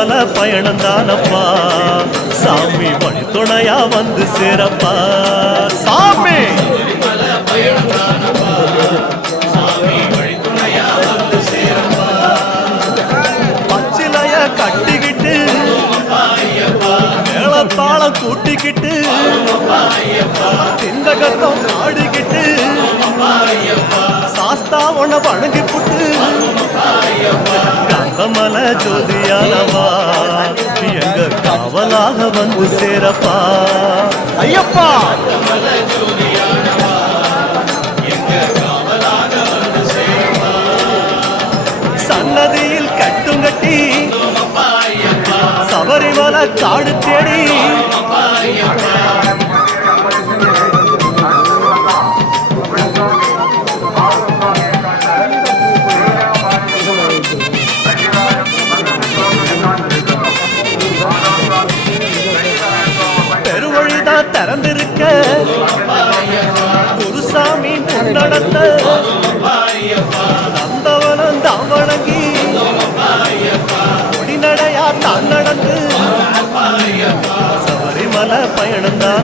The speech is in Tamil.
சபரிமலை பயணம் தானப்பா சாமி வழித்துணையா வந்து சேரப்பா சாமி பச்சிலைய கட்டிக்கிட்டு மேளத்தாளம் கூட்டிக்கிட்டு இந்த கத்தம் ஆடிக்கிட்டு சாஸ்தா உன வணங்கி புட்டு கந்தமலை ஜோதியானவா எங்க காவலாக வந்து சேரப்பா ஐயப்பா சன்னதியில் கட்டுங்கட்டி சபரிமலை காடு தேடி பெருவழிதான் திறந்திருக்க குருசாமி முன்னடத்த நந்தவனம் தான் வணங்கி கொடிநடையா தான் நடந்து சபரிமலை பயணம் தான்